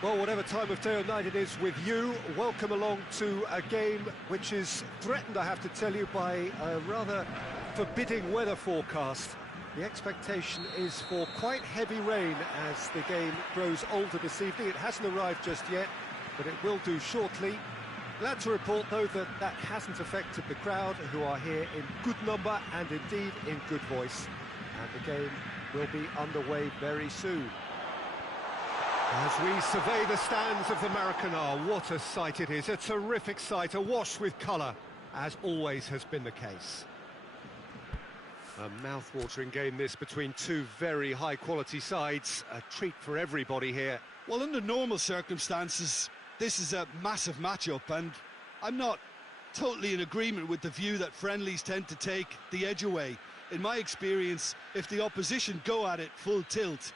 Well, whatever time of day or night it is with you, welcome along to a game which is threatened, I have to tell you, by a rather forbidding weather forecast. The expectation is for quite heavy rain as the game grows older this evening. It hasn't arrived just yet, but it will do shortly. Glad to report, though, that that hasn't affected the crowd, who are here in good number and indeed in good voice. And the game will be underway very soon. As we survey the stands of the Maracanã, what a sight it is, a terrific sight, awash with colour, as always has been the case. A mouth-watering game this between two very high-quality sides, a treat for everybody here. Well, under normal circumstances, this is a massive match-up, and I'm not totally in agreement with the view that friendlies tend to take the edge away. In my experience, if the opposition go at it full tilt,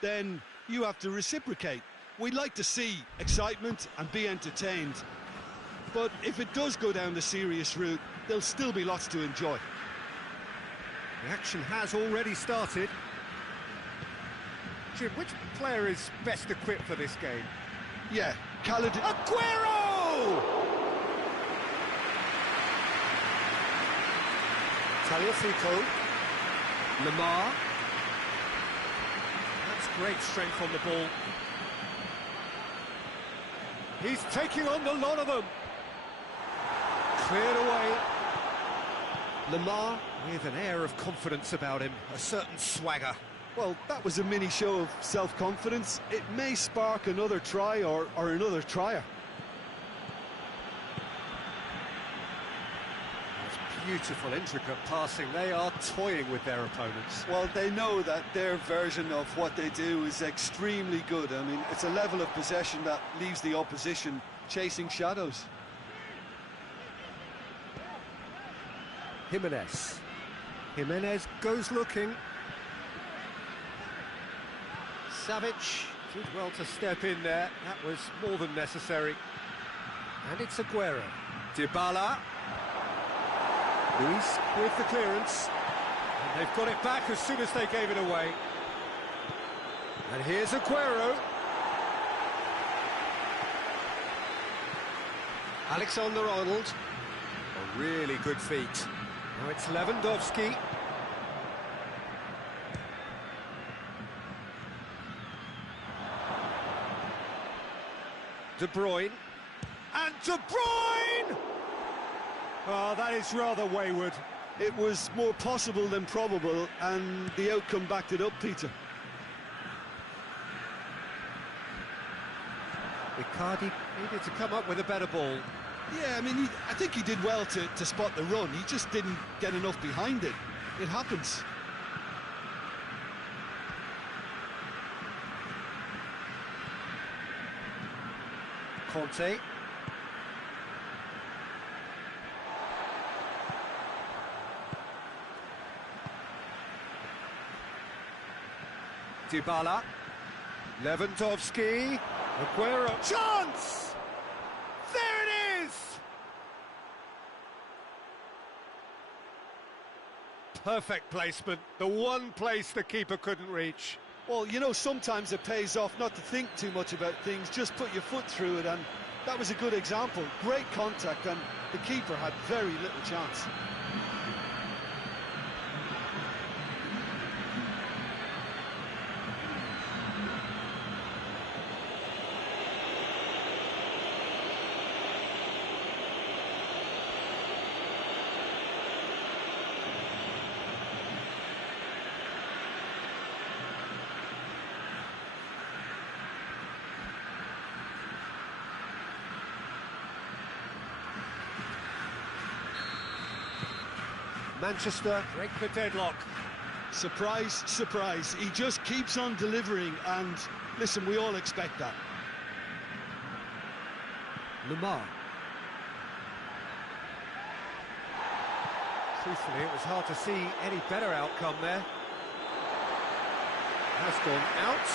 then you have to reciprocate. We'd like to see excitement and be entertained, but if it does go down the serious route, there'll still be lots to enjoy. The action has already started. Jim, which player is best equipped for this game? Yeah, Khalid... Aguero! Tagliafico. Lemar. Great strength on the ball. He's taking on the lot of them. Cleared away. Lemar with an air of confidence about him, a certain swagger. Well, that was a mini show of self-confidence. It may spark another try or another trier. Beautiful, intricate passing. They are toying with their opponents. Well, they know that their version of what they do is extremely good. I mean, it's a level of possession that leaves the opposition chasing shadows. Jimenez goes looking. Savic did well to step in there. That was more than necessary. And it's Aguero. Dybala. Luis with the clearance, and they've got it back as soon as they gave it away. And here's Aguero. Alexander-Arnold. A really good feat. Now it's Lewandowski. De Bruyne. And De Bruyne! Oh, that is rather wayward. It was more possible than probable, and the outcome backed it up, Peter. Icardi needed to come up with a better ball. Yeah, I mean, I think he did well to spot the run. He just didn't get enough behind it. It happens. Conte. Dybala, Lewandowski, Aguero, chance! There it is! Perfect placement, the one place the keeper couldn't reach. Well, you know, sometimes it pays off not to think too much about things, just put your foot through it, and that was a good example. Great contact, and the keeper had very little chance. Manchester break the deadlock. Surprise, surprise. He just keeps on delivering, and listen, we all expect that. Lemar. Truthfully, it was hard to see any better outcome there. Has gone out.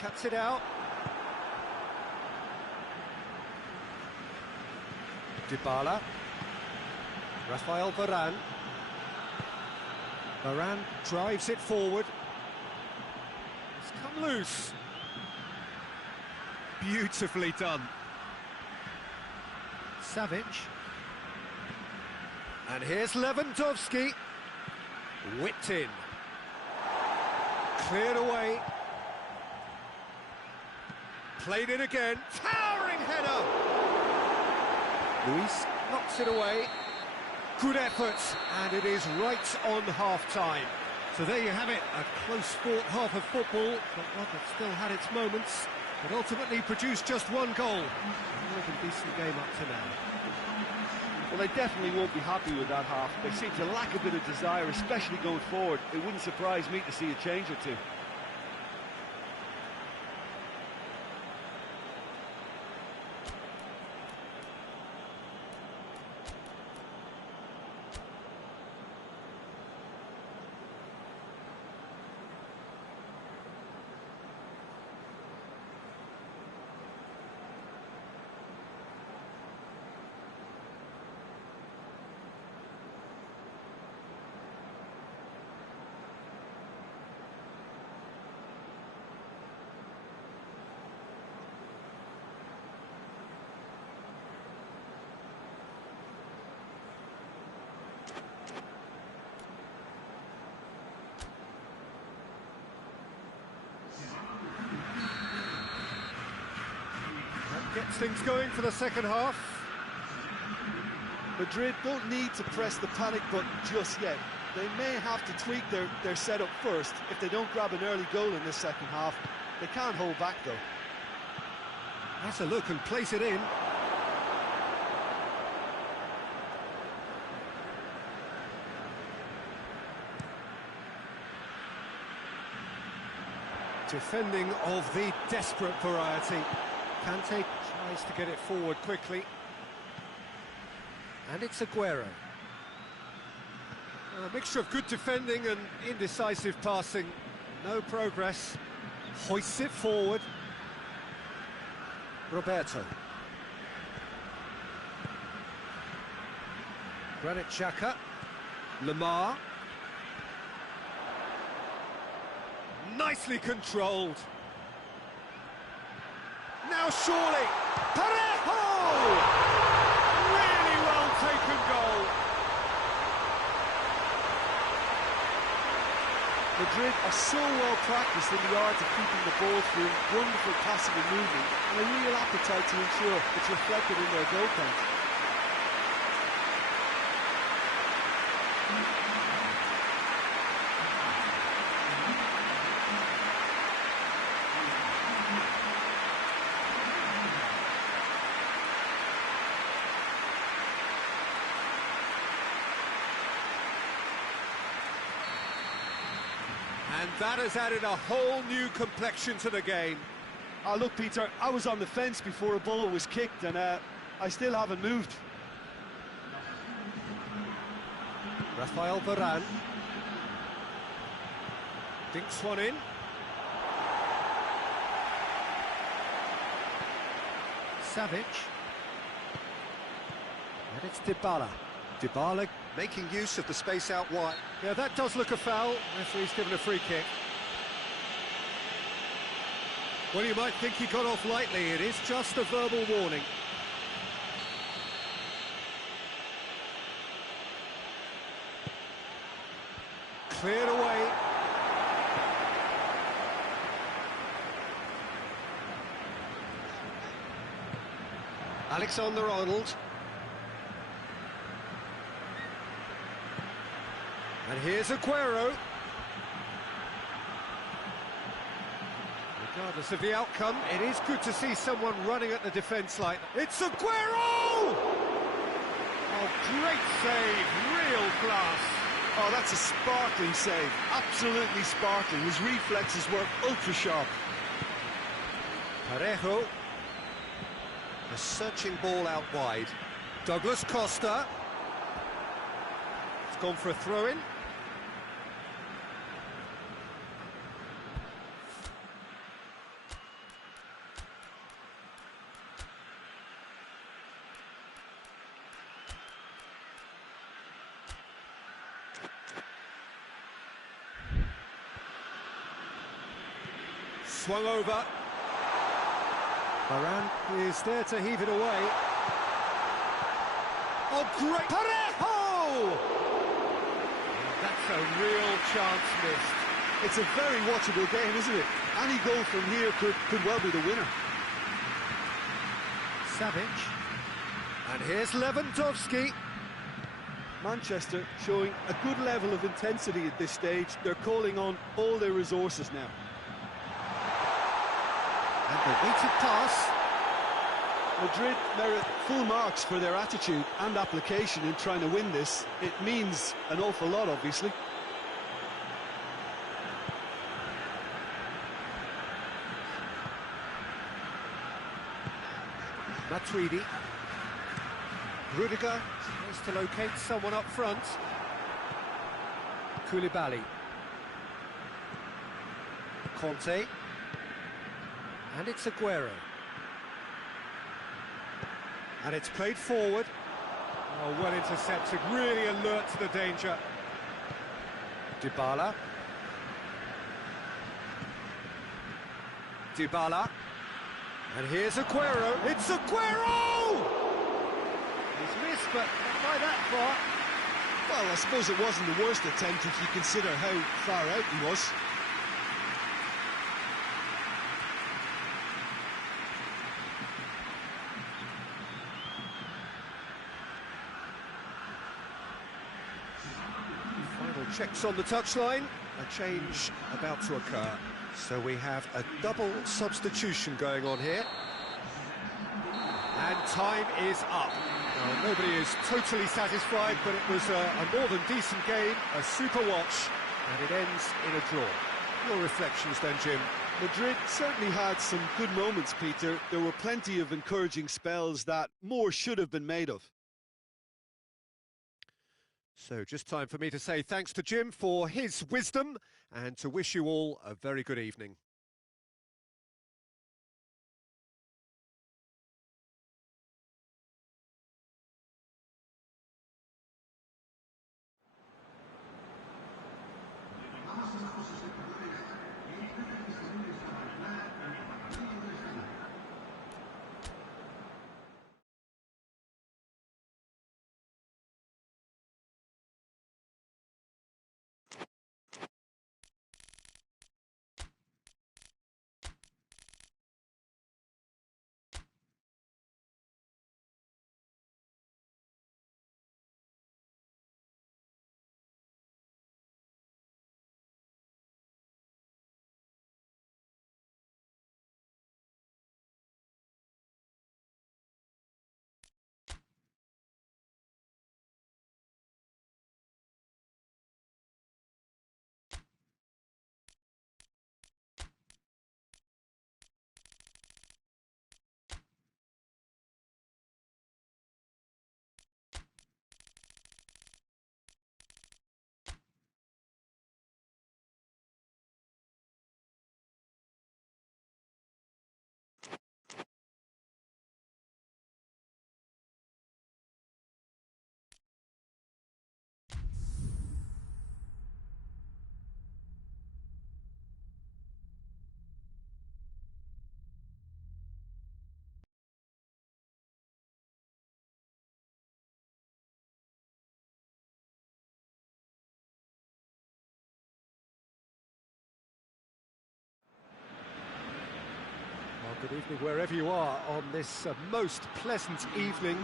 Cuts it out. Dybala. Rafael Varane. Varane drives it forward. It's come loose. Beautifully done. Savic. And here's Lewandowski. Whipped in. Cleared away. Played it again. Towering header. Luis knocks it away. Good effort, and it is right on half-time. So there you have it, a close-fought half of football, but one that still had its moments, but ultimately produced just one goal. More than decent game up to now. Well, they definitely won't be happy with that half. They seem to lack a bit of desire, especially going forward. It wouldn't surprise me to see a change or two. Gets things going for the second half. Madrid don't need to press the panic button just yet. They may have to tweak their setup first if they don't grab an early goal in this second half. They can't hold back though. That's a look and place it in. Defending of the desperate variety. Kante tries to get it forward quickly. And it's Aguero. A mixture of good defending and indecisive passing. No progress. Hoists it forward. Roberto. Granit Xhaka. Lemar. Nicely controlled. Now surely, Parejo! Really well taken goal. Madrid are so well practiced in the art of keeping the ball through wonderful passing and movement, and a real appetite to ensure it's reflected in their goal count. And that has added a whole new complexion to the game. Oh, look, Peter, I was on the fence before a ball was kicked, and I still haven't moved. Rafael Varane. Dinks one in. Savic. And it's Dybala. Dybala making use of the space out wide. Yeah, that does look a foul. Referee's given a free kick. Well, you might think he got off lightly. It is just a verbal warning. Cleared away. Alexander-Arnold. And here's Aguero. Regardless of the outcome, it is good to see someone running at the defence like that. It's Aguero! Oh, great save, real class. Oh, that's a sparkling save, absolutely sparkling. His reflexes were ultra-sharp. Parejo. A searching ball out wide. Douglas Costa. It's gone for a throw-in. Swung over. Varane is there to heave it away. Oh, great! Parejo! That's a real chance missed. It's a very watchable game, isn't it? Any goal from here could well be the winner. Savic. And here's Lewandowski. Manchester showing a good level of intensity at this stage. They're calling on all their resources now. And the weighted pass. Madrid merit full marks for their attitude and application in trying to win this. It means an awful lot, obviously. Matuidi. Rudiger tries to locate someone up front. Koulibaly. Conte. And it's Aguero. And it's played forward. Oh, well intercepted, really alert to the danger. Dybala. Dybala. And here's Aguero. It's Aguero! He's missed, but not by that far. Well, I suppose it wasn't the worst attempt if you consider how far out he was. Final checks on the touchline. A change about to occur. So we have a double substitution going on here. And time is up. Well, nobody is totally satisfied, but it was a more than decent game, a super watch, and it ends in a draw. Your reflections then, Jim? Madrid certainly had some good moments, Peter. There were plenty of encouraging spells that more should have been made of. So just time for me to say thanks to Jim for his wisdom and to wish you all a very good evening. Good evening wherever you are on this most pleasant evening.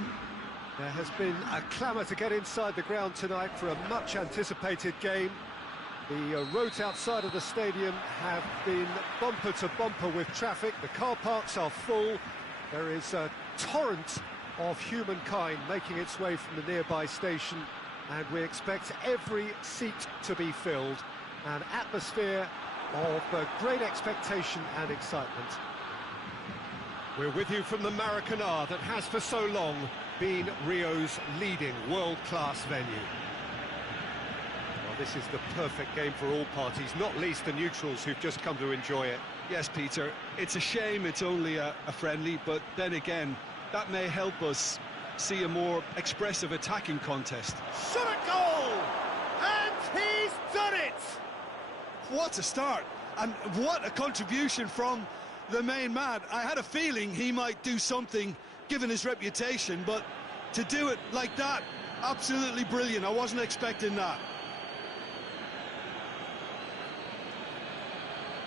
There has been a clamour to get inside the ground tonight for a much anticipated game. The roads outside of the stadium have been bumper to bumper with traffic. The car parks are full. There is a torrent of humankind making its way from the nearby station, and we expect every seat to be filled. An atmosphere of great expectation and excitement. We're with you from the Maracanã that has for so long been Rio's leading world-class venue. Well, this is the perfect game for all parties, not least the neutrals who've just come to enjoy it. Yes, Peter, it's a shame it's only a friendly, but then again, that may help us see a more expressive attacking contest. Shot a goal! And he's done it! What a start! And what a contribution from the main man. I had a feeling he might do something, given his reputation, but to do it like that, absolutely brilliant. I wasn't expecting that.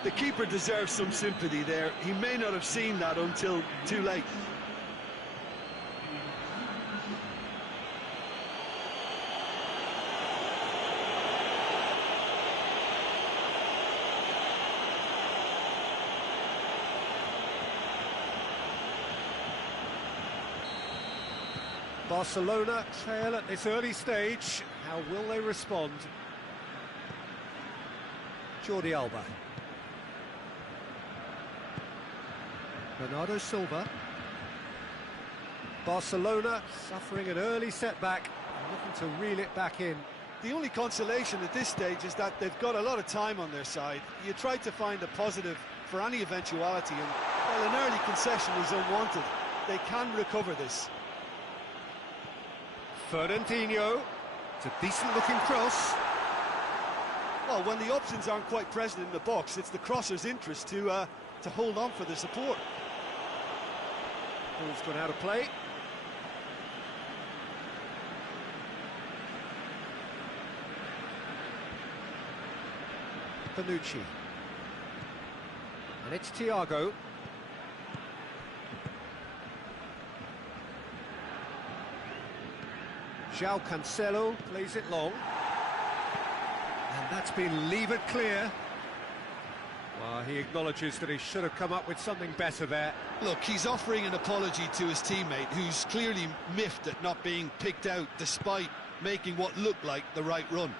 The keeper deserves some sympathy there. He may not have seen that until too late. Barcelona trail at this early stage. How will they respond? Jordi Alba. Bernardo Silva. Barcelona suffering an early setback and looking to reel it back in. The only consolation at this stage is that they've got a lot of time on their side. You try to find a positive for any eventuality, and while an early concession is unwanted, they can recover this. Fernandinho. It's a decent-looking cross. Well, when the options aren't quite present in the box, it's the crosser's interest to hold on for the support. Ball's gone out of play. Panucci. And it's Thiago. João Cancelo plays it long. And that's been levered clear. Well, he acknowledges that he should have come up with something better there. Look, he's offering an apology to his teammate, who's clearly miffed at not being picked out despite making what looked like the right run.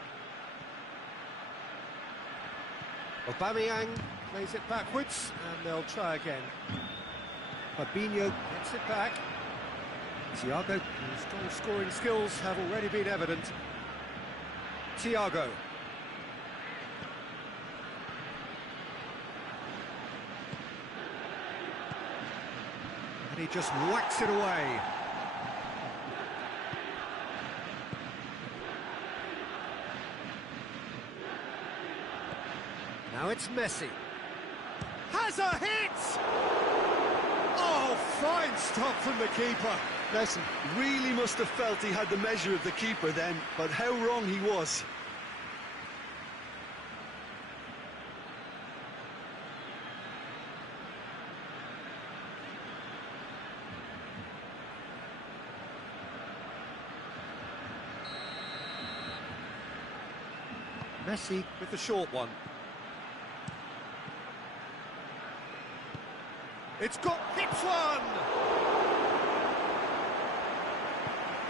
Aubameyang plays it backwards, and they'll try again. Fabinho gets it back. Thiago, whose goal-scoring skills have already been evident. Thiago. And he just whacks it away. Now it's Messi. Has a hit! Oh, fine stop from the keeper. Messi really must have felt he had the measure of the keeper then, but how wrong he was. Messi with the short one. It's got hips one!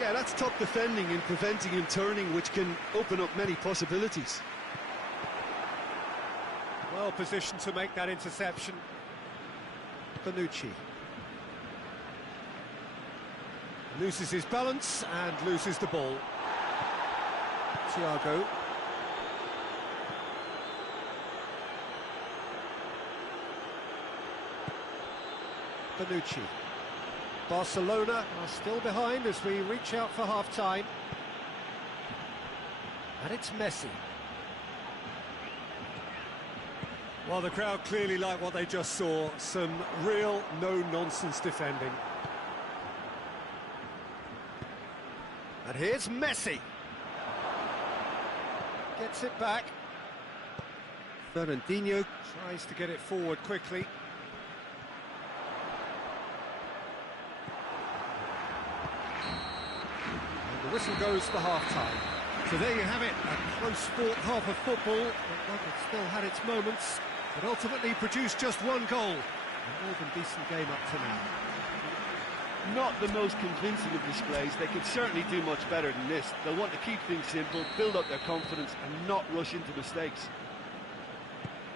Yeah, that's top defending and preventing him turning, which can open up many possibilities. Well positioned to make that interception. Panucci. Loses his balance and loses the ball. Thiago. Panucci. Barcelona are still behind as we reach out for half-time. And it's Messi. Well, the crowd clearly like what they just saw. Some real no-nonsense defending. And here's Messi. Gets it back. Fernandinho tries to get it forward quickly. The whistle goes for half-time. So there you have it, a close-fought half of football. It still had its moments, but ultimately produced just one goal. A more than decent game up to now. Not the most convincing of displays. They could certainly do much better than this. They'll want to keep things simple, build up their confidence and not rush into mistakes.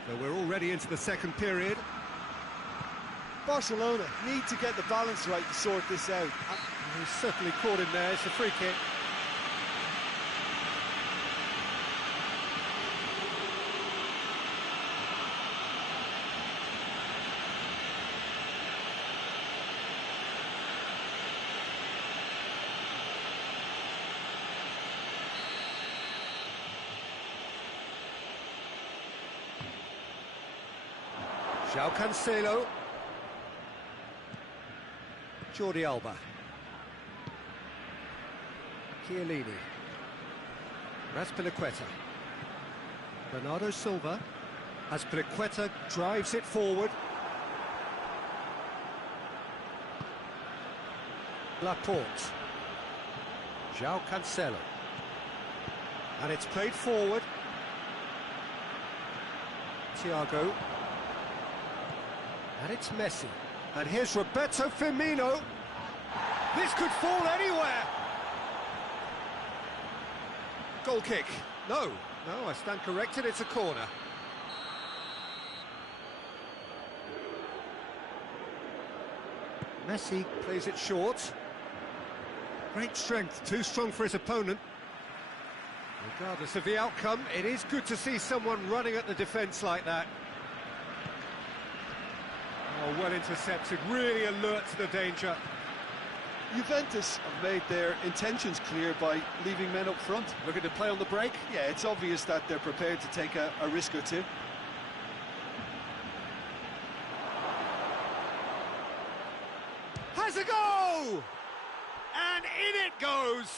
So we're already into the second period. Barcelona need to get the balance right to sort this out. He's certainly caught him there. It's a free kick. João Cancelo. Jordi Alba. Chiellini. Azpilicueta. Bernardo Silva. Azpilicueta drives it forward. Laporte. João Cancelo. And it's played forward. Thiago. And it's Messi. And here's Roberto Firmino. This could fall anywhere. Goal kick. No, I stand corrected, it's a corner. Messi plays it short. Great strength, too strong for his opponent. Regardless of the outcome, it is good to see someone running at the defence like that. Oh, well intercepted, really alert to the danger. Juventus have made their intentions clear by leaving men up front. Looking to play on the break? Yeah, it's obvious that they're prepared to take a risk or two. Has a go! And in it goes!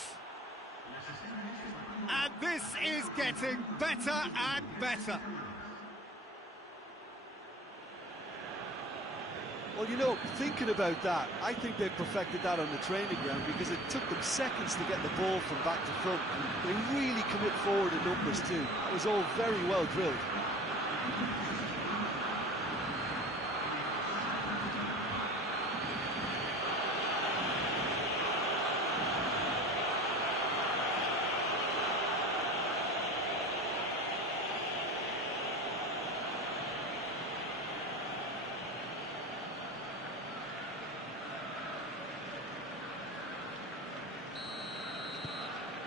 And this is getting better and better. Well, you know, thinking about that, I think they perfected that on the training ground because it took them seconds to get the ball from back to front, and they really commit forward in numbers too. That was all very well drilled.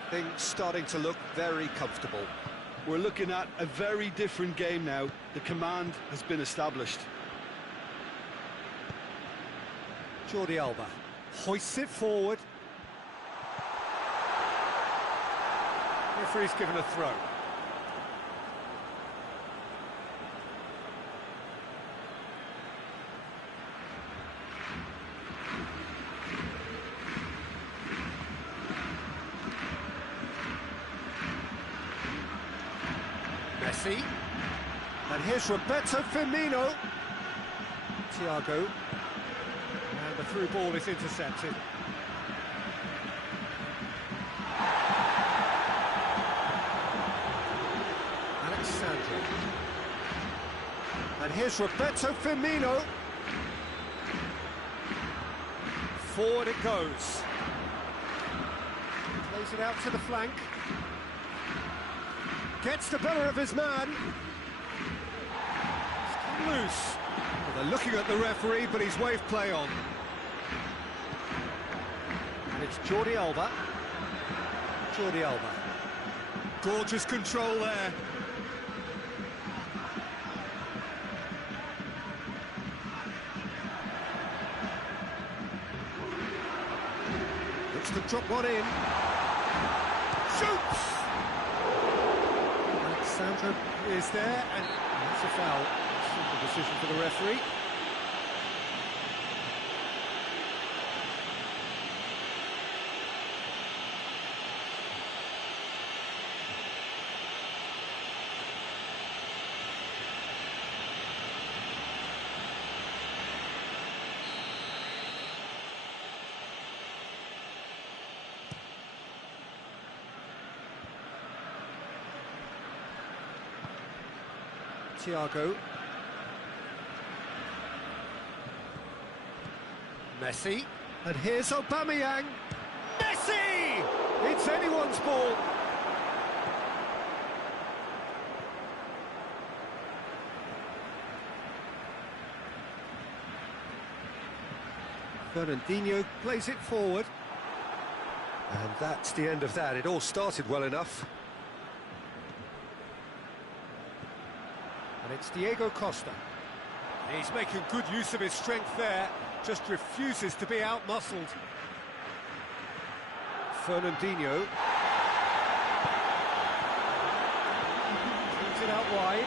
Things starting to look very comfortable. We're looking at a very different game now. The command has been established. Jordi Alba hoists it forward. Referee's given a throw. Messi. And here's Roberto Firmino. Thiago. And the through ball is intercepted. Alexandre. And here's Roberto Firmino. Forward it goes. Plays it out to the flank. Gets the better of his man. It's come loose. Well, they're looking at the referee, but he's waved play on. And it's Jordi Alba. Jordi Alba. Gorgeous control there. Looks to drop one in. Shoots! Alexandre is there, and that's a foul. Simple decision for the referee. Thiago. Messi. And here's Aubameyang. Messi! It's anyone's ball. Fernandinho plays it forward. And that's the end of that. It all started well enough. And it's Diego Costa. He's making good use of his strength there, just refuses to be out-muscled. Fernandinho. Brings it out wide.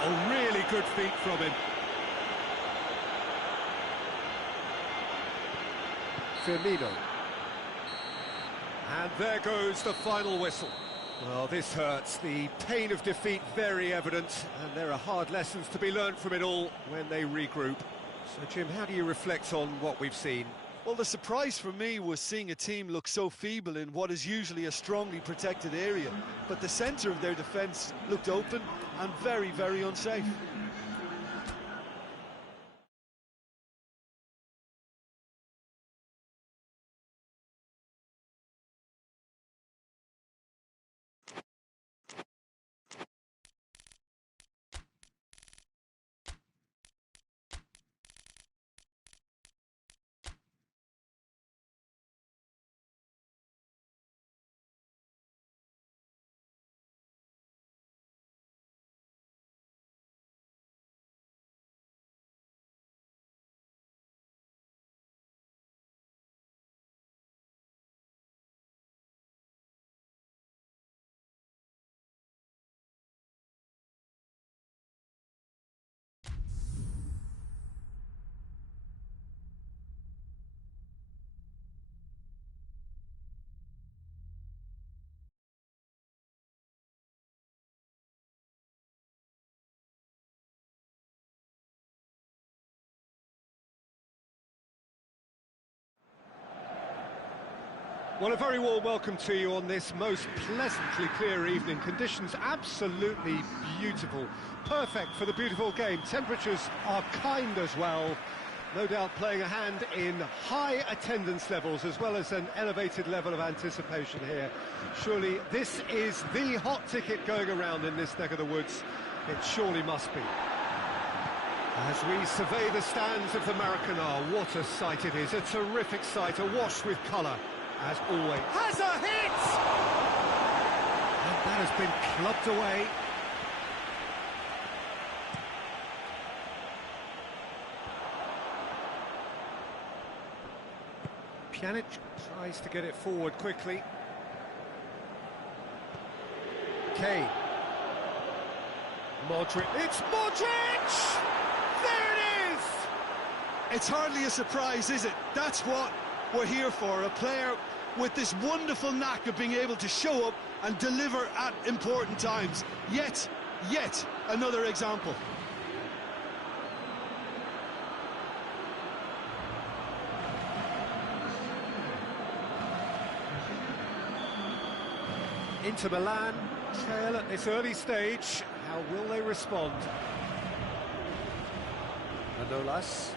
Oh, really good feet from him. Firmino. And there goes the final whistle. Well, this hurts. The pain of defeat very evident, and there are hard lessons to be learned from it all when they regroup. So, Jim, how do you reflect on what we've seen? Well, the surprise for me was seeing a team look so feeble in what is usually a strongly protected area. But the centre of their defence looked open and very, very unsafe. Well, a very warm welcome to you on this most pleasantly clear evening. Conditions absolutely beautiful, perfect for the beautiful game. Temperatures are kind as well, no doubt playing a hand in high attendance levels as well as an elevated level of anticipation here. Surely this is the hot ticket going around in this neck of the woods. It surely must be. As we survey the stands of the Maracanã, what a sight it is, a terrific sight, awash with colour. As always. Has a hit! And that has been clubbed away. Pjanic tries to get it forward quickly. Kane. Modric. It's Modric! There it is! It's hardly a surprise, is it? That's what we're here for, a player with this wonderful knack of being able to show up and deliver at important times. Yet another example. Inter Milan trail at this early stage. How will they respond? Manolas.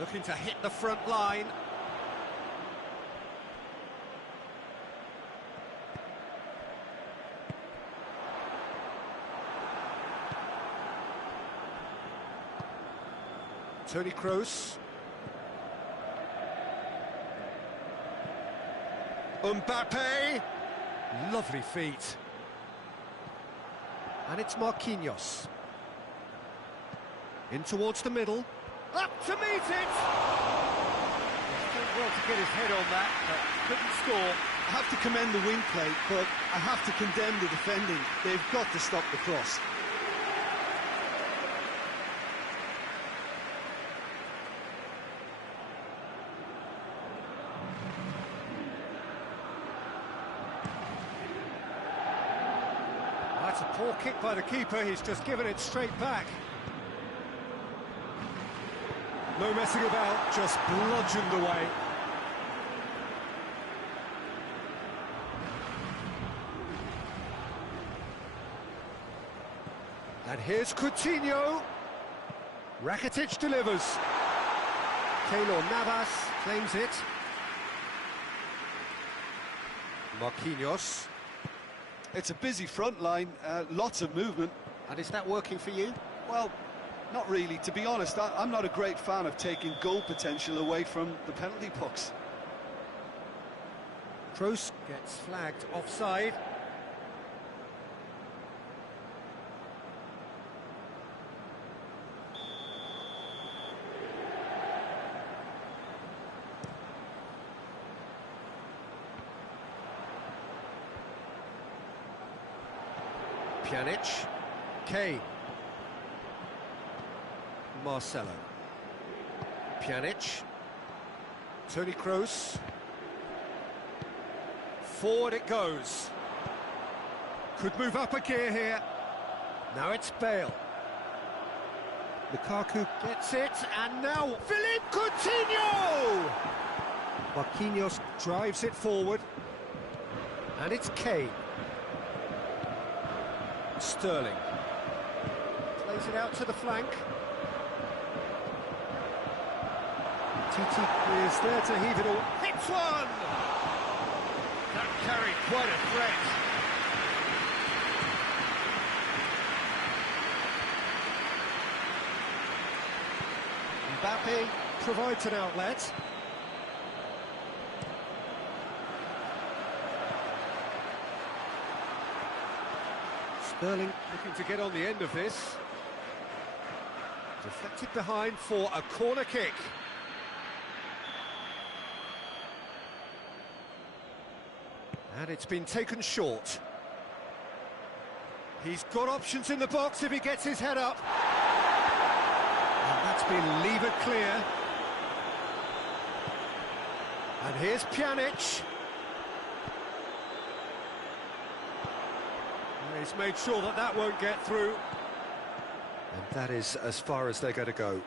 Looking to hit the front line. Toni Kroos. Mbappe. Lovely feet. And it's Marquinhos. In towards the middle. Up to meet it! He's done well to get his head on that, but couldn't score. I have to commend the wing play, but I have to condemn the defending. They've got to stop the cross. That's a poor kick by the keeper, he's just given it straight back. No messing about, just bludgeoned away. And here's Coutinho. Rakitic delivers. Keylor Navas claims it. Marquinhos. It's a busy front line, lots of movement. And is that working for you? Well, not really. To be honest, I'm not a great fan of taking goal potential away from the penalty box. Kroos gets flagged offside. Pjanic. Kane. Marcelo. Pjanic. Toni Kroos. Forward it goes. Could move up a gear here. Now it's Bale. Lukaku gets it, and now Philippe Coutinho! Marquinhos drives it forward. And it's Kane. Sterling. Plays it out to the flank. Titi is there to heave it all. Hits one! That carried quite a threat. Mbappe provides an outlet. Sterling looking to get on the end of this. Deflected behind for a corner kick. And it's been taken short. He's got options in the box if he gets his head up. And that's been levered clear. And here's Pjanic. He's made sure that that won't get through. And that is as far as they're going to go.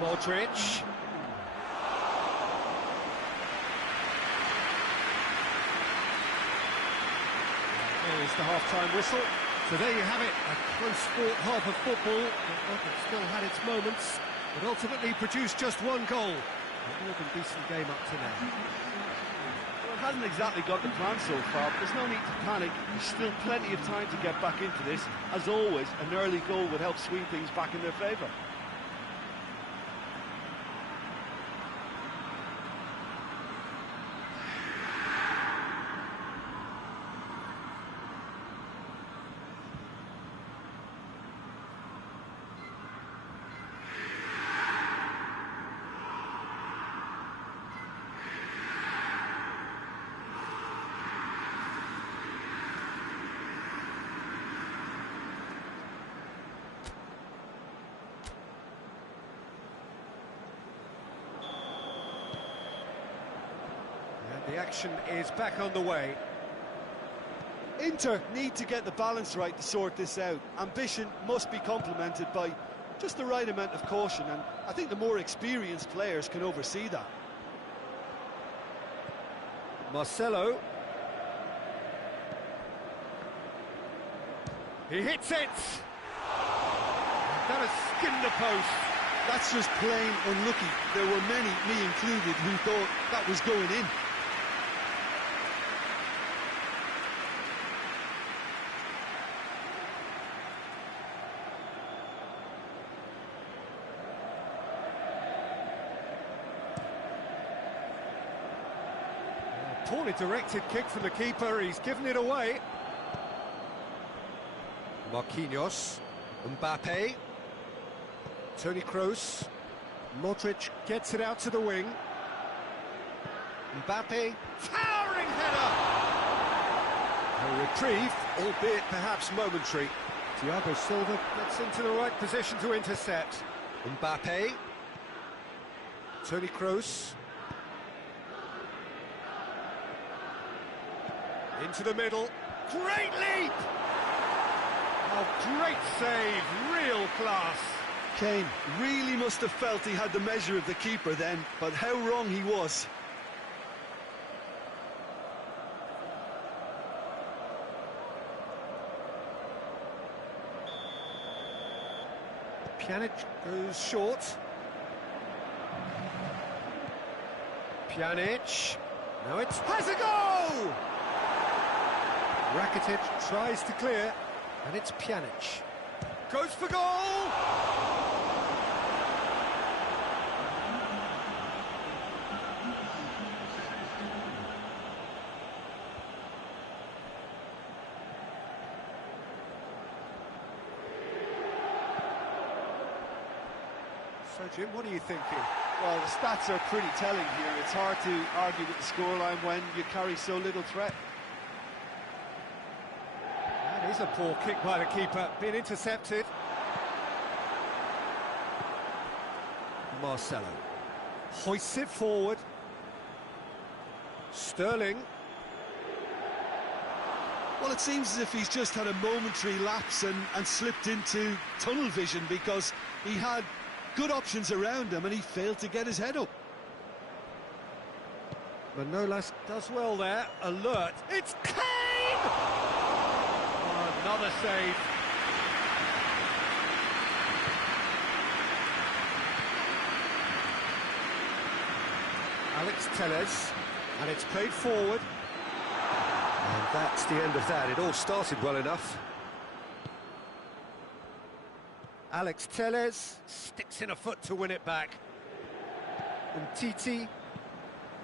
Modric. There's the half-time whistle. So there you have it, a close-fought half of football. It still had its moments, but ultimately produced just one goal. A more than decent game up to now. Well, it hasn't exactly got the plan so far, but there's no need to panic. There's still plenty of time to get back into this. As always, an early goal would help swing things back in their favour. The action is back on the way. Inter need to get the balance right to sort this out. Ambition must be complemented by just the right amount of caution, and I think the more experienced players can oversee that. Marcelo. He hits it! That has skinned the post. That's just plain unlucky. There were many, me included, who thought that was going in. Poorly directed kick from the keeper, he's given it away. Marquinhos, Mbappe, Toni Kroos, Modric gets it out to the wing. Mbappe, towering header! A reprieve, albeit perhaps momentary. Thiago Silva gets into the right position to intercept. Mbappe, Toni Kroos. Into the middle, great leap! Oh, great save, real class. Kane really must have felt he had the measure of the keeper then, but how wrong he was. Pjanic goes short. Pjanic, now it's has a goal! Rakitic tries to clear, and it's Pjanic. Goes for goal! So, Jim, what are you thinking? Well, the stats are pretty telling here. It's hard to argue with the scoreline when you carry so little threat. Here's a poor kick by the keeper, been intercepted. Marcelo hoists it forward. Sterling. Well, it seems as if he's just had a momentary lapse and slipped into tunnel vision, because he had good options around him and he failed to get his head up. Manolas does well there, alert. It's Kane! Oh, another save. Alex Telles, and it's played forward. And that's the end of that. It all started well enough. Alex Telles sticks in a foot to win it back. And Titi,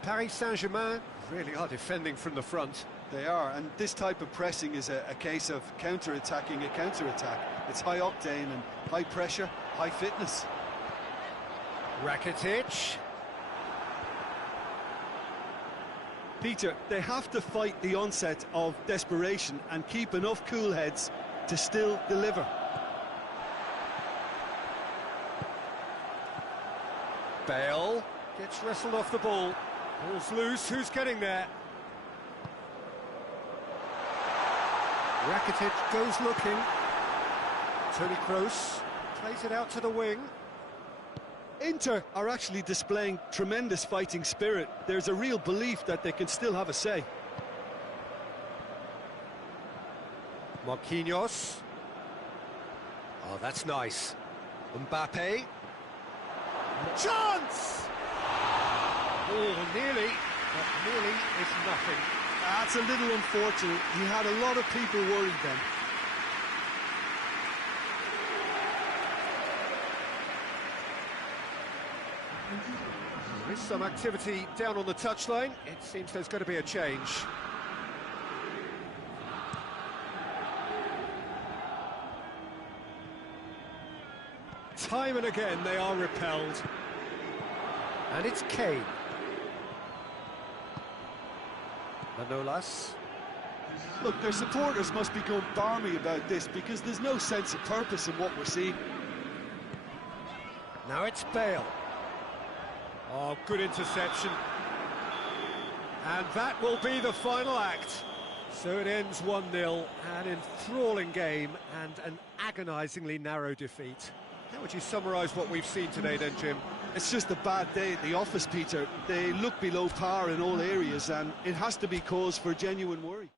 Paris Saint-Germain really are defending from the front. They are, and this type of pressing is a case of counter-attacking a counter-attack. It's high octane and high pressure, high fitness. Rakitic. Peter, they have to fight the onset of desperation and keep enough cool heads to still deliver. Bale gets wrestled off the ball. Ball's loose, who's getting there? Rakitic goes looking. Toni Kroos plays it out to the wing. Inter are actually displaying tremendous fighting spirit. There's a real belief that they can still have a say. Marquinhos. Oh, that's nice. Mbappe. Chance! Oh, nearly, but nearly is nothing. That's a little unfortunate. He had a lot of people worried then. There is some activity down on the touchline. It seems there's going to be a change. Time and again they are repelled. And it's Kane. Manolas. Look, their supporters must be going balmy about this, because there's no sense of purpose in what we're seeing. Now it's Bale. Oh, good interception. And that will be the final act. So it ends 1-0, an enthralling game and an agonisingly narrow defeat. How would you summarise what we've seen today then, Jim? It's just a bad day at the office, Peter. They look below par in all areas, and it has to be cause for genuine worry.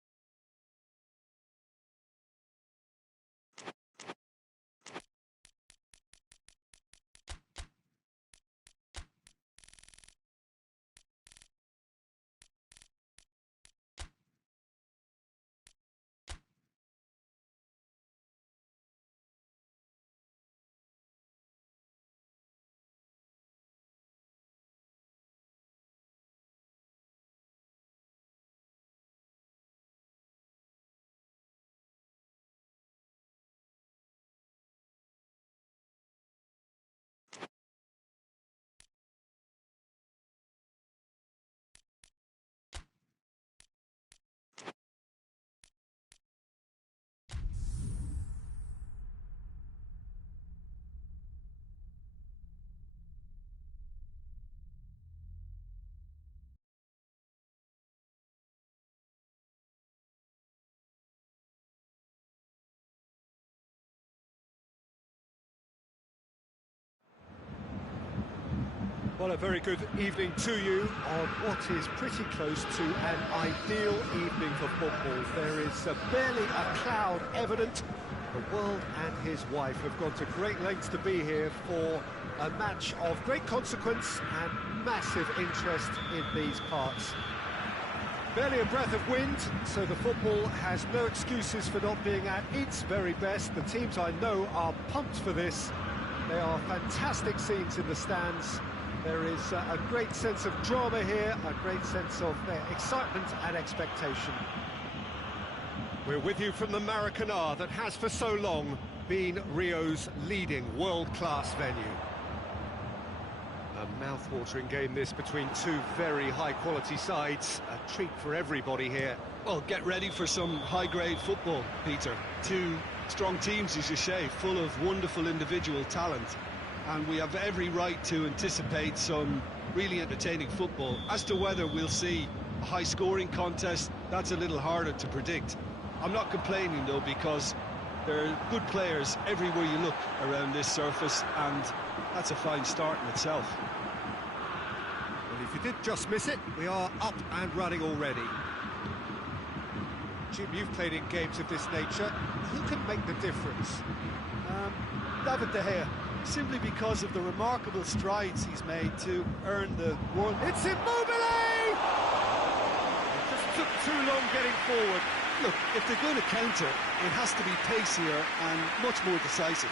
Well, a very good evening to you on what is pretty close to an ideal evening for football. There is barely a cloud evident. The world and his wife have gone to great lengths to be here for a match of great consequence and massive interest in these parts. Barely a breath of wind, so the football has no excuses for not being at its very best. The teams I know are pumped for this. There are fantastic scenes in the stands. There is a great sense of drama here, a great sense of excitement and expectation. We're with you from the Maracanã that has for so long been Rio's leading world-class venue. A mouth-watering game this between two very high-quality sides. A treat for everybody here. Well, get ready for some high-grade football, Peter. Two strong teams, as you say, full of wonderful individual talent. And we have every right to anticipate some really entertaining football. As to whether we'll see a high-scoring contest, that's a little harder to predict. I'm not complaining, though, because there are good players everywhere you look around this surface, and that's a fine start in itself. Well, if you did just miss it, we are up and running already. Jim, you've played in games of this nature. Who can make the difference? David De Gea, simply because of the remarkable strides he's made to earn the world. It's Immobile! Just took too long getting forward. Look, if they're going to counter, it has to be pacier and much more decisive.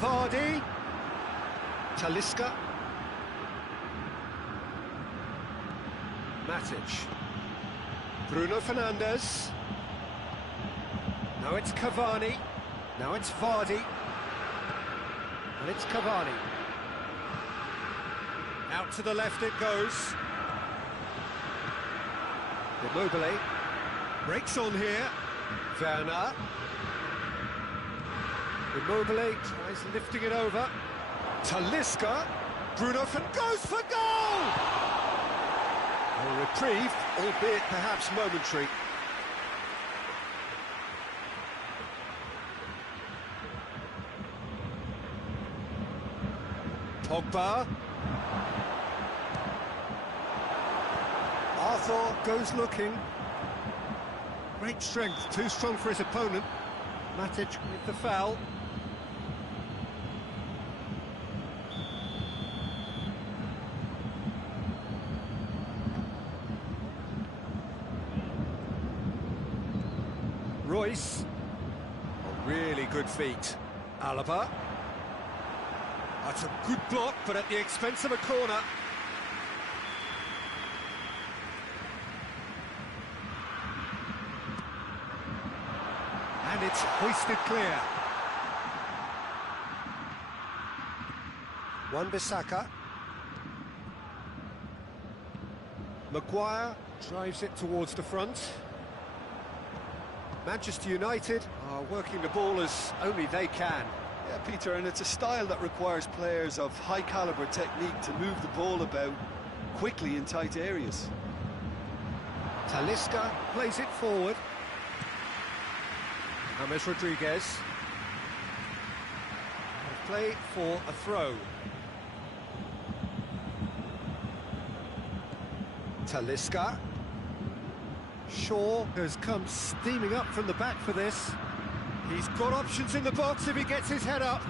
Vardy, Talisca, Matic, Bruno Fernandes, now it's Cavani, now it's Vardy, and it's Cavani. Out to the left it goes. Immobile, breaks on here, Werner. Immobile tries lifting it over. Talisca. Bruno goes for goal! A reprieve, albeit perhaps momentary. Pogba. Arthur goes looking. Great strength, too strong for his opponent. Matic with the foul. Royce, a really good feat. Alaba. That's a good block, but at the expense of a corner. And it's hoisted clear. Wan-Bissaka. Maguire drives it towards the front. Manchester United are working the ball as only they can. Yeah, Peter, and it's a style that requires players of high-caliber technique to move the ball about quickly in tight areas. Talisca plays it forward. James Rodriguez. Play for a throw. Talisca. Shaw has come steaming up from the back for this. He's got options in the box if he gets his head up.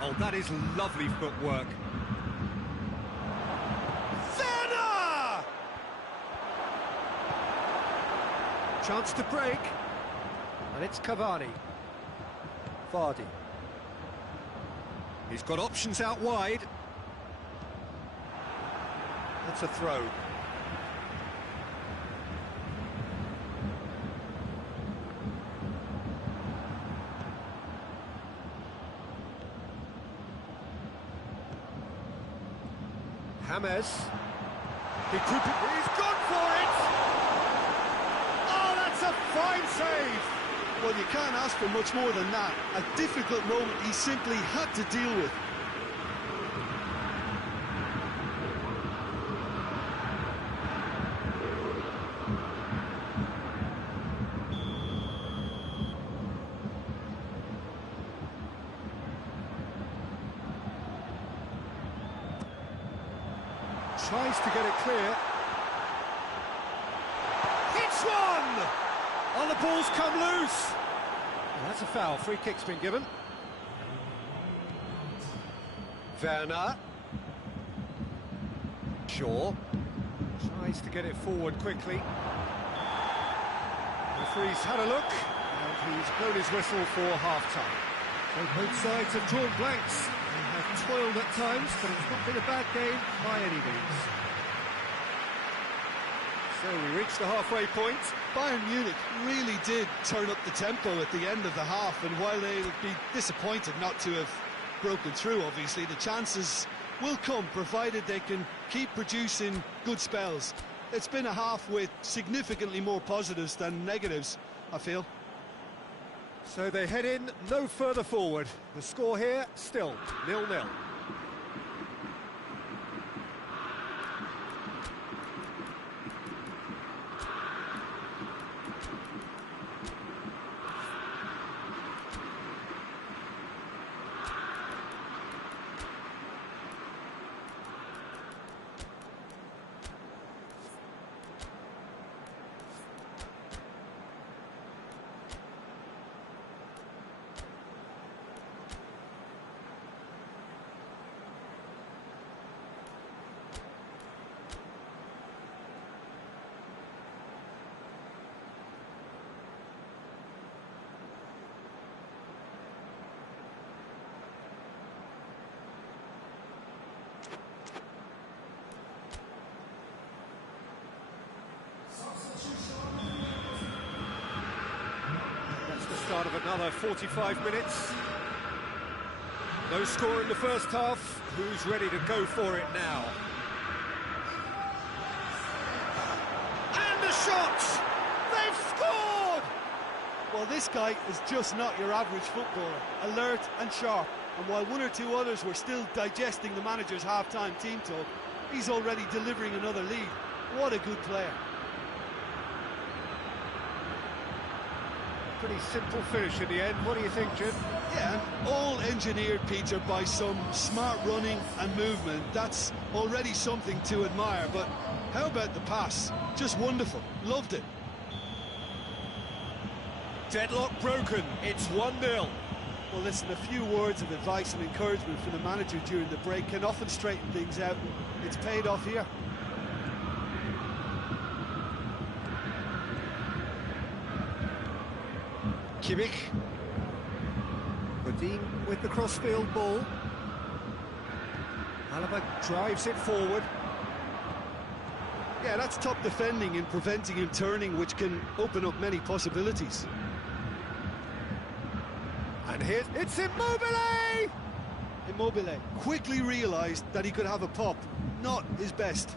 Oh, that is lovely footwork. Werner! Chance to break. And it's Cavani. Vardy. He's got options out wide. That's a throw. James. He could be, he's gone for it! Oh, that's a fine save! Well, you can't ask for much more than that. A difficult moment he simply had to deal with. Tries to get it clear. It's one! Oh, the ball's come loose. Well, that's a foul. Free kick's been given. Werner. Shaw. Tries to get it forward quickly. The referee's had a look, and he's blown his whistle for half-time. So both sides have drawn blanks. They have toiled at times, but it's not been a bad game by any means. So we reach the halfway point. Bayern Munich really did turn up the tempo at the end of the half, and while they'll be disappointed not to have broken through, obviously, the chances will come, provided they can keep producing good spells. It's been a half with significantly more positives than negatives, I feel. So they head in no further forward. The score here, still 0-0. Start of another 45 minutes. No score in the first half. Who's ready to go for it now? And the shot! They've scored! Well, this guy is just not your average footballer. Alert and sharp. And while one or two others were still digesting the manager's half-time team talk, he's already delivering another lead. What a good player. Pretty simple finish in the end. What do you think, Jim? Yeah, and all engineered, Peter, by some smart running and movement. That's already something to admire, but how about the pass? Just wonderful. Loved it. Deadlock broken. It's 1-0. Well, listen, a few words of advice and encouragement from the manager during the break can often straighten things out. It's paid off here. Kimmich. Godin with the crossfield ball. Alaba drives it forward. Yeah, that's top defending and preventing him turning, which can open up many possibilities. And here's... it's Immobile! Immobile quickly realised that he could have a pop. Not his best.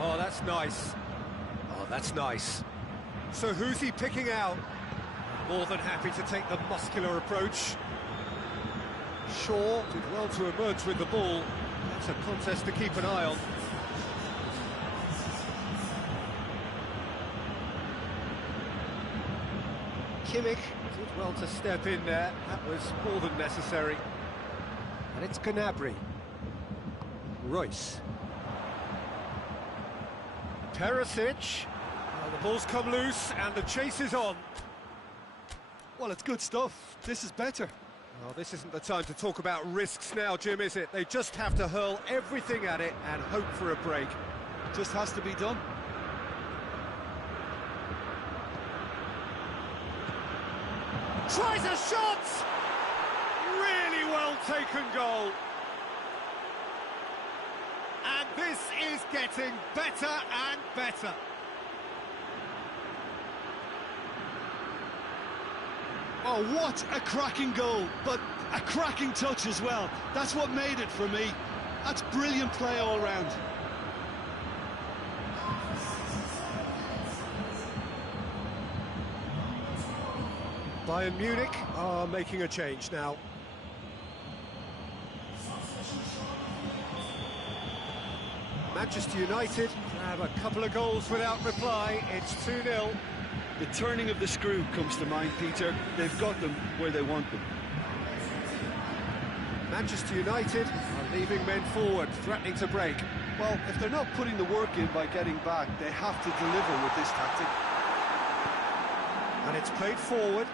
Oh, that's nice. Oh, that's nice. So who's he picking out? More than happy to take the muscular approach. Shaw did well to emerge with the ball. That's a contest to keep an eye on. Kimmich did well to step in there. That was more than necessary. And it's Gnabry. Royce. Perisic. Well, the ball's come loose and the chase is on. Well, it's good stuff. This is better. Well, this isn't the time to talk about risks now, Jim, is it? They just have to hurl everything at it and hope for a break. It just has to be done. Tries a shot! Really well taken goal. And this is getting better and better. Oh, what a cracking goal, but a cracking touch as well. That's what made it for me. That's brilliant play all round. Bayern Munich are making a change now. Manchester United have a couple of goals without reply. It's 2-0. The turning of the screw comes to mind, Peter. They've got them where they want them. Manchester United are leaving men forward, threatening to break. Well, if they're not putting the work in by getting back, they have to deliver with this tactic. And it's played forward.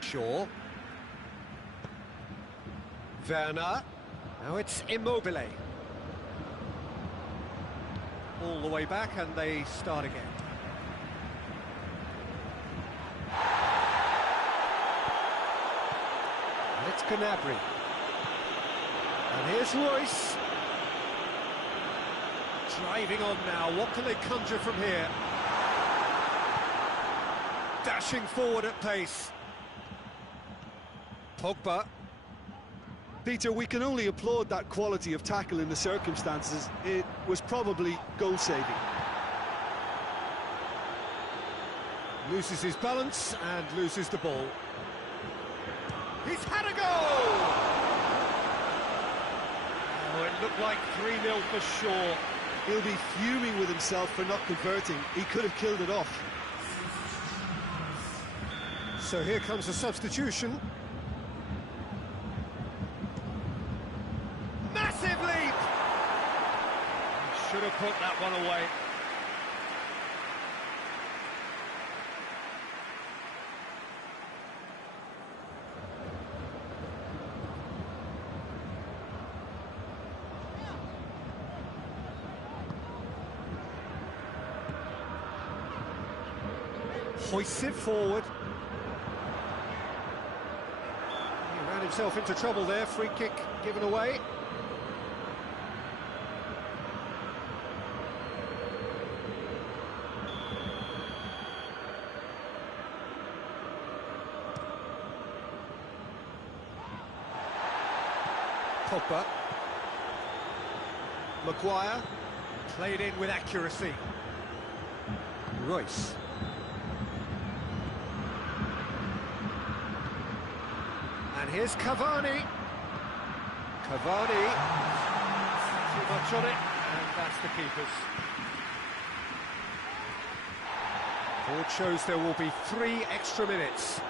Shaw. Werner. Now it's Immobile. All the way back and they start again. It's Gnabry. And here's Royce. Driving on now, what can they conjure from here? Dashing forward at pace. Pogba. Peter, we can only applaud that quality of tackle in the circumstances. It was probably goal-saving. Loses his balance and loses the ball. He's had a goal! Oh, it looked like 3-0 for sure. He'll be fuming with himself for not converting. He could have killed it off. So here comes a substitution. Massive leap! Should have put that one away. Hoists it forward. He ran himself into trouble there, free kick given away. Pogba. Maguire. Played in with accuracy. Royce. And here's Cavani. Cavani. Too much on it, and that's the keeper's. Board shows there will be 3 extra minutes.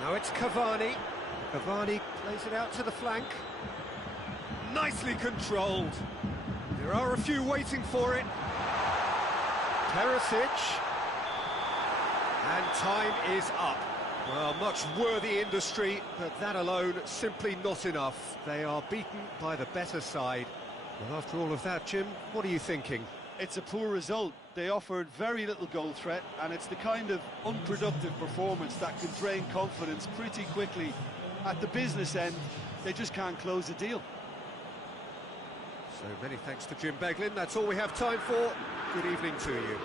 Now it's Cavani. Cavani plays it out to the flank. Nicely controlled. There are a few waiting for it. Perisic. And time is up. Well, much worthy industry, but that alone simply not enough. They are beaten by the better side. Well, after all of that, Jim, what are you thinking? It's a poor result. They offered very little goal threat, and it's the kind of unproductive performance that can drain confidence pretty quickly. At the business end, they just can't close the deal. So many thanks to Jim Beglin. That's all we have time for. Good evening to you.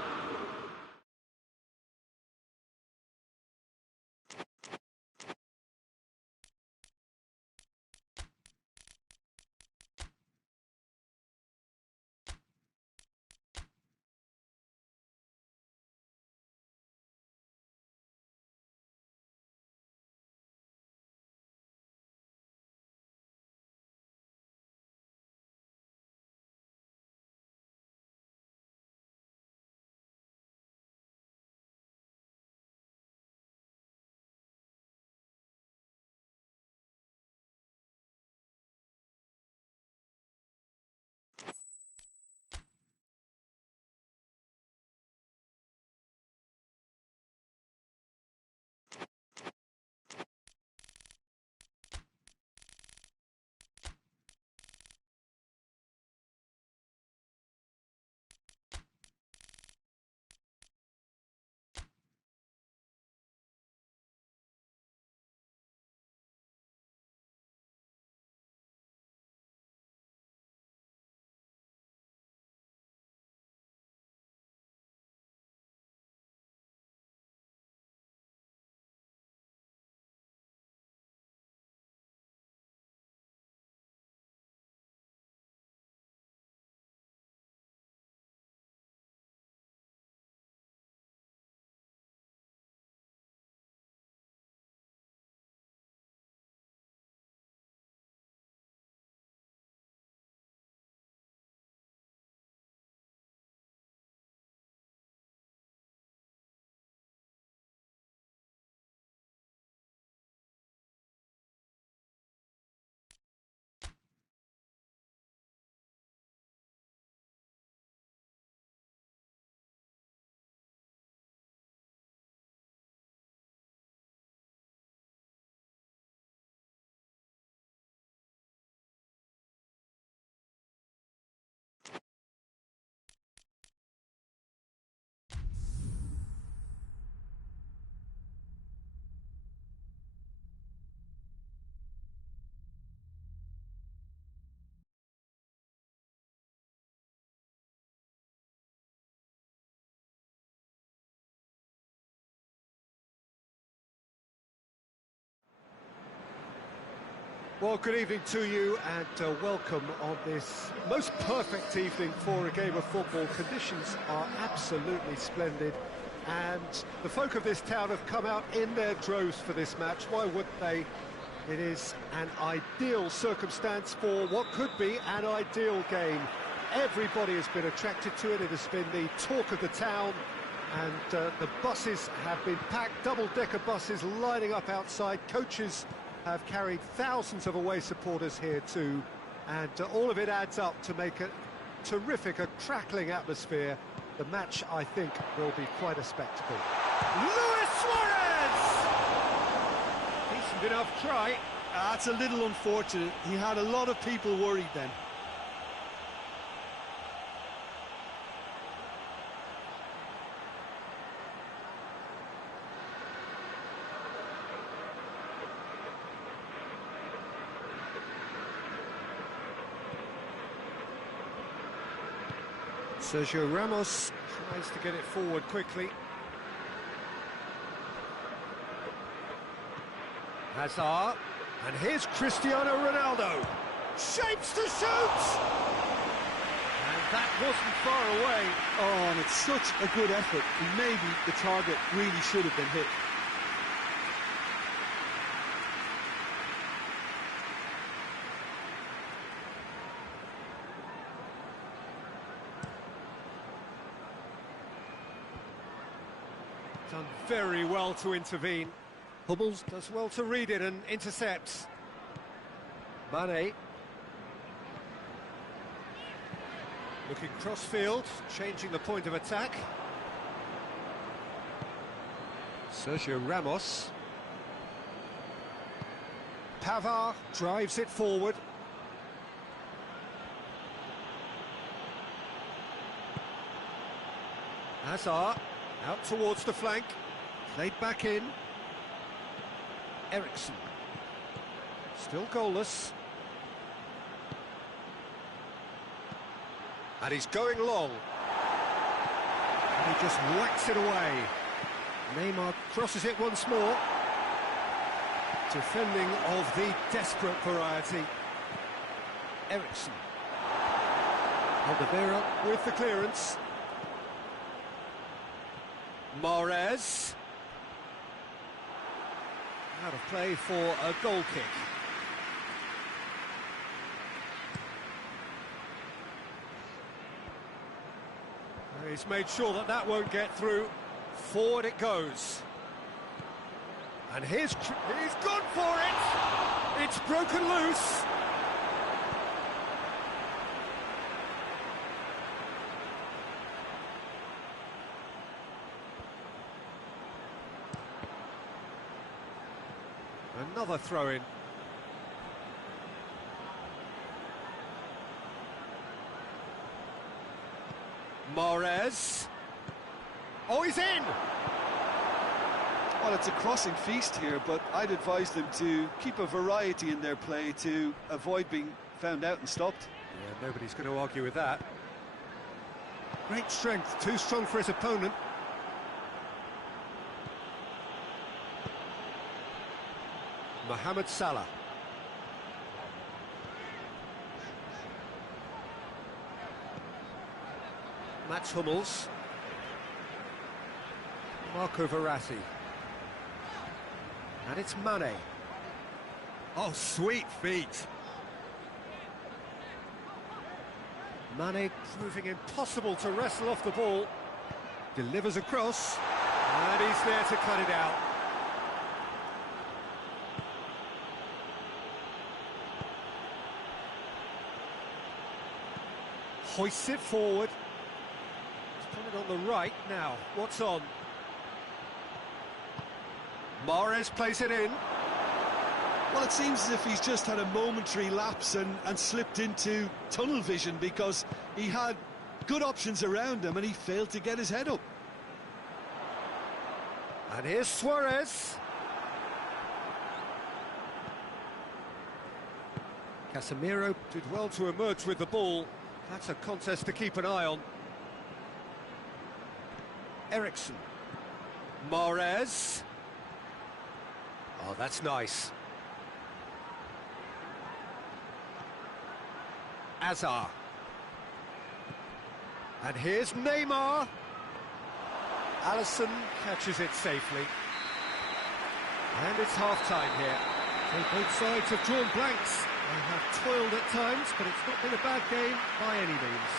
Well, good evening to you and welcome on this most perfect evening for a game of football. Conditions are absolutely splendid and the folk of this town have come out in their droves for this match. Why wouldn't they? It is an ideal circumstance for what could be an ideal game. Everybody has been attracted to it. It has been the talk of the town and the buses have been packed, double-decker buses lining up outside. Coaches have carried thousands of away supporters here too, and all of it adds up to make a terrific, a crackling atmosphere. The match, I think, will be quite a spectacle. Luis Suarez! Decent enough try. That's a little unfortunate. He had a lot of people worried then. Sergio Ramos tries to get it forward quickly. Hazard, and here's Cristiano Ronaldo. Shapes to shoot! And that wasn't far away. Oh, and it's such a good effort. And maybe the target really should have been hit. Done very well to intervene. Hummels does well to read it and intercepts. Mane. Looking cross-field, changing the point of attack. Sergio Ramos. Pavard drives it forward. Hazard. Out towards the flank, played back in. Eriksen, still goalless. And he's going long. And he just whacks it away. Neymar crosses it once more. Defending of the desperate variety. Eriksen. Alderweireld with the clearance. Mahrez. Out of play for a goal kick. He's made sure that that won't get through. Forward it goes. And he's gone for it! It's broken loose! Another throw-in. Mahrez. Oh, he's in! Well, it's a crossing feast here, but I'd advise them to keep a variety in their play to avoid being found out and stopped. Yeah, nobody's going to argue with that. Great strength, too strong for his opponent. Mohamed Salah. Mats Hummels. Marco Verratti. And it's Mane. Oh, sweet feet. Mane proving impossible to wrestle off the ball. Delivers across. And he's there to cut it out. Hoists it forward. He's put it on the right now. What's on? Mahrez plays it in. Well, it seems as if he's just had a momentary lapse and slipped into tunnel vision because he had good options around him and he failed to get his head up. And here's Suarez. Casemiro did well to emerge with the ball. That's a contest to keep an eye on. Eriksen. Mahrez. Oh, that's nice. Azar. And here's Neymar. Alisson catches it safely. And it's half-time here. So both sides have drawn blanks. They have toiled at times, but it's not been a bad game by any means.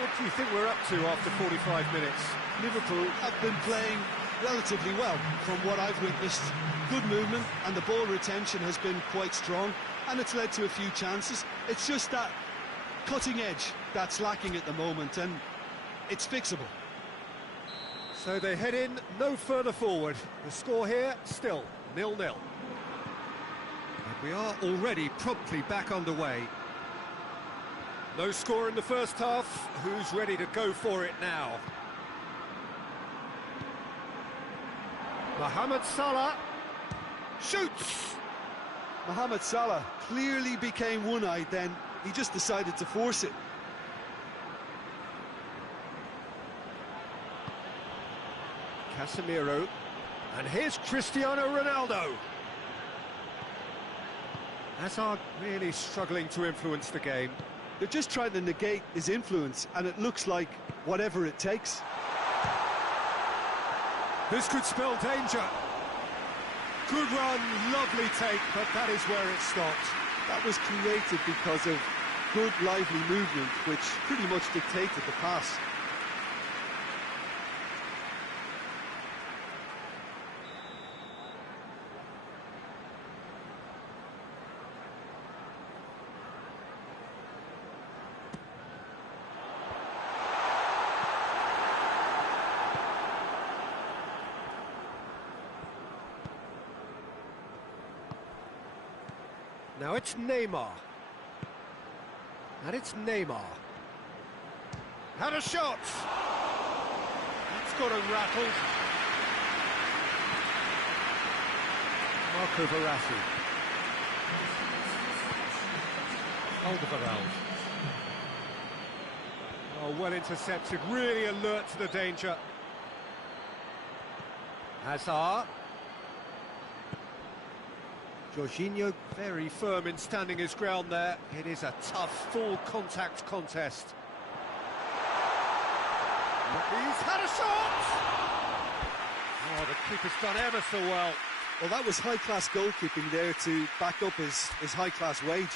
What do you think we're up to after 45 minutes? Liverpool have been playing relatively well from what I've witnessed. Good movement and the ball retention has been quite strong, and it's led to a few chances. It's just that cutting edge that's lacking at the moment, and it's fixable. So they head in no further forward. The score here still 0-0. And we are already promptly back underway. No score in the first half. Who's ready to go for it now? Mohamed Salah shoots! Mohamed Salah clearly became one-eyed then. He just decided to force it. Casemiro. And here's Cristiano Ronaldo. Hazard really struggling to influence the game. They're just trying to negate his influence, and it looks like whatever it takes. This could spell danger. Good run, lovely take, but that is where it stopped. That was created because of good, lively movement, which pretty much dictated the pass. Now it's Neymar. And it's Neymar. Had a shot! It's got him rattled. Marco Verratti. Alderweireld. Oh, well intercepted, really alert to the danger. Hazard. Jorginho very firm in standing his ground there. It is a tough, full-contact contest. He's had a shot! Oh, the keeper's done ever so well. Well, that was high-class goalkeeping there to back up his high-class wage.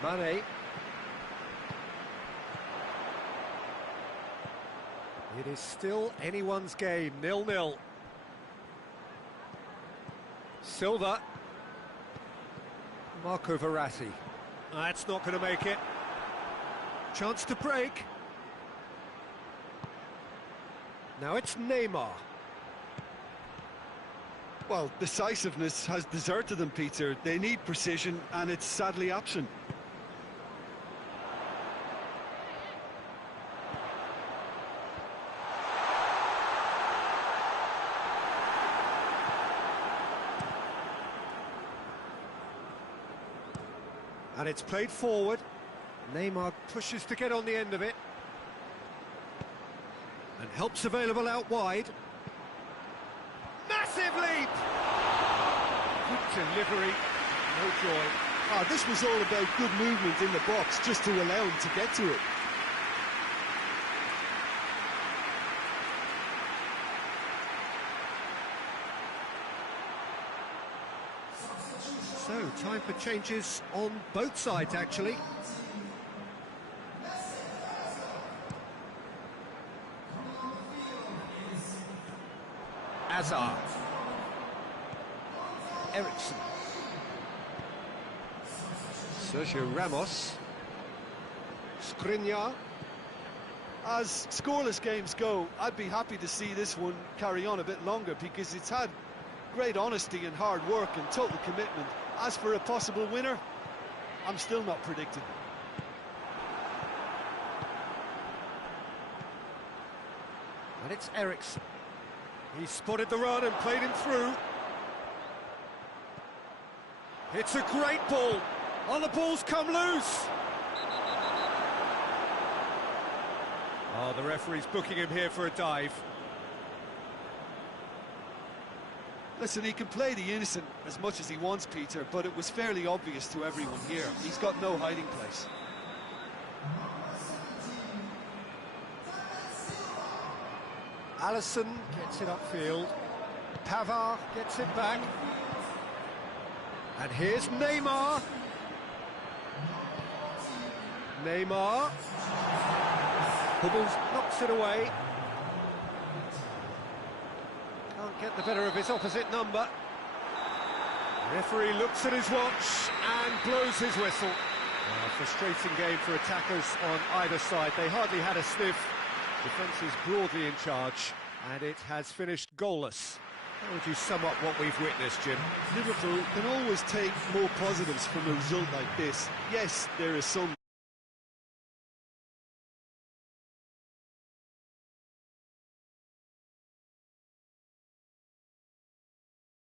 Mane. It is still anyone's game, 0-0. Silva. Marco Verratti. That's not going to make it. Chance to break. Now it's Neymar. Well, decisiveness has deserted them, Peter. They need precision, and it's sadly absent. And it's played forward. Neymar pushes to get on the end of it. And help's available out wide. Massive leap! Good delivery, no joy. Oh, this was all about good movement in the box, just to allow him to get to it. So, time for changes on both sides, actually. Hazard. Ericsson. Sergio Ramos. Skriniar. As scoreless games go, I'd be happy to see this one carry on a bit longer because it's had great honesty and hard work and total commitment. As for a possible winner, I'm still not predicting. And it's Ericsson. He spotted the run and played him through. It's a great ball. Oh, the ball's come loose. Oh, the referee's booking him here for a dive. Listen, he can play the innocent as much as he wants, Peter, but it was fairly obvious to everyone here. He's got no hiding place. Alisson gets it upfield. Pavard gets it back. And here's Neymar. Neymar. Hummels knocks it away. Can't get the better of his opposite number. Referee looks at his watch and blows his whistle. A frustrating game for attackers on either side. They hardly had a sniff. Defence is broadly in charge, and it has finished goalless. How would you sum up what we've witnessed, Jim? Liverpool can always take more positives from a result like this. Yes, there is some